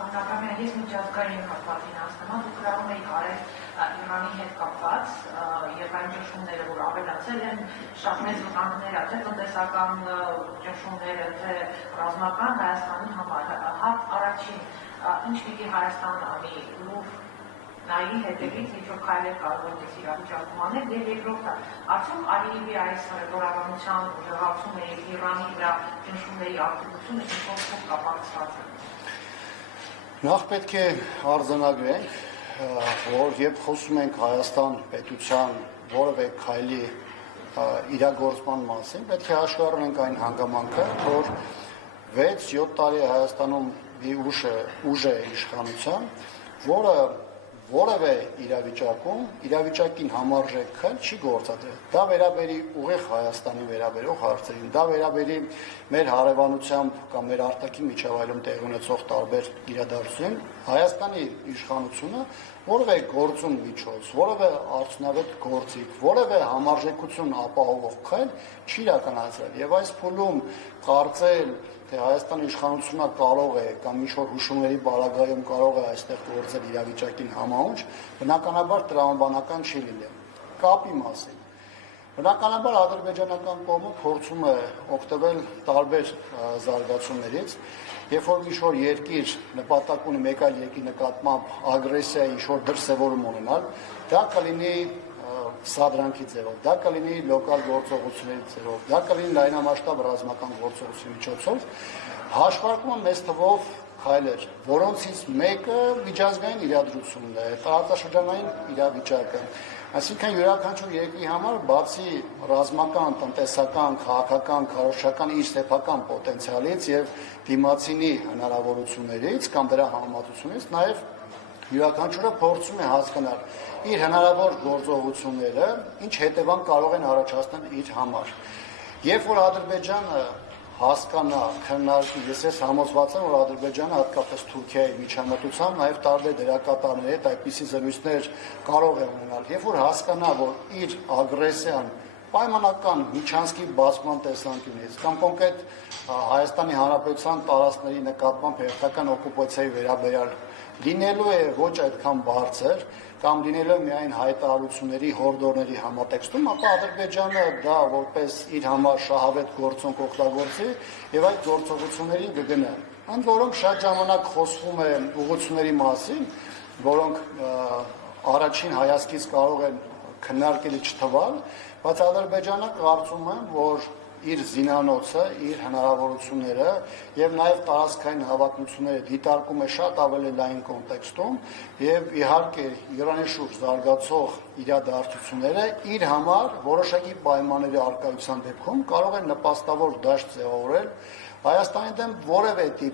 Բնականաբար ես միջազգային հատվածին հասնեմ, դուք գրառում եք արել Իրանի հետ կապված եւ այն ճնշումները, որ ավելացել են, շատ մեծ վտանգներ ա, թե տնտեսական ճնշումները, թե ռազմական Հայաստանի համար։ Առաջին, ինչ պիտի Հայաստանը անի, նայի հետևից ինչ-որ քայլեր կարող է այս իրավիճակում անել, եւ երկրորդը, արդյոք Ալիևի այս որակավորության ուժեղացումը եւ Իրանի վրա ճնշումների ակտիվությունը ինչ-որ կապակցված է։ Նախ պետք է արձանագրենք, որ երբ խոսում ենք Հայաստան պետության որևէ քայլի իրագործման մասին, պետք է հաշվի առնենք այն հանգամանքը, որ 6-7 տարի Հայաստանում մի ուժ է իշխանության, որը որևէ իրավիճակին համարժեք քայլ չի գործադրել։ Դա վերաբերի ուղիղ Հայաստանի վերաբերող հարցերին, դա վերաբերի մեր հարևանությամբ կամ մեր արտաքին միջավայրում տեղի ունեցող տարբեր իրադարձություններին, Հայաստանի իշխանությունը որևէ գործուն միջոց, որևէ արդյունավետ գործիք, որևէ համարժեքություն ապահովող քայլ չի իրականացրել։ Եվ այս փուլում կարծել, թե Հայաստանի իշխանությունը կարող է կամ ինչ-որ հուշումների պարագայում կարող է այստեղ գործել իրավիճակին համահունչ, բնականաբար տրամաբանական չի լինել։ Կապի մասին։ Բնականաբար ադրբեջանական կողմը փորձում է օգտվել տարբեր զարգացումներից, երբ որ ինչ-որ երկիր նպատակ ունի մեկ այլ երկրի նկատմամբ ագրեսիայի ինչ-որ դրսևորում ունենալ, դա կլինի սադրանքի ձևով, դա կլինի լոկալ գործողությունների ձևով, դա կլինի լայնամասշտաբ ռազմական գործողությունների միջոցով, հաշվարկումը մեծ թվով քայլեր, որոնցից մեկը միջազգային իրադրությունն է, տարածաշրջանային իրավիճակը, այսինքն յուրաքանչյուր երկրի համար բացի ռազմական, տնտեսական, քաղաքական, քարոզչական իր սեփական պոտենցիալից եւ դիմացինի հնարավորություններից կամ դրա համեմատությունից, նաեւ յուրաքանչյուրը փորձում է հասկանալ իր հնարավոր գործողությունները, ինչ հետևանք կարող են առաջացնել իր համար։ Երբ որ Ադրբեջանը հասկանա, քննարկի, ես համոզված եմ, որ Ադրբեջանը հատկապես Թուրքիայի միջամտությամբ, նաև տարբեր դերակատարների հետ այդպիսի զրույցներ կարող է ունենալ։ Երբ որ հասկանա, որ իր ագրեսիան պայմանական միջանցքի բացման տեսանկյունից կամ կոնկրետ Հայաստանի Հանրապետության տարածքների նկատմամբ հերթական օկուպացիայի վերաբերյալ լինելու է ոչ այդքան բարձր կամ լինելու է միայն հայտարարությունների, հորդորների համատեքստում, ապա Ադրբեջանը դա որպես իր համար շահավետ գործոնք օգտագործի եւ այդ գործողություններին կգնա։ Ընդ որում շատ ժամանակ խոսվում է ուղղությունների մասին, որոնք առաջին հայացքից կարող են քննարկելի չթվալ, բայց Ադրբեջանը կարծում է, որ իր զինանոցը, իր հնարավորությունները եւ նաեւ տարածքային հավակնությունները դիտարկում է շատ ավելի լայն կոնտեքստում եւ իհարկե Իրանի շուրջ զարգացող իրադարձությունները իր համար որոշակի պայմանների արկայության դեպքում կարող են նպաստավոր դաշտ ձևավորել Հայաստանի դեմ որևէ տիպ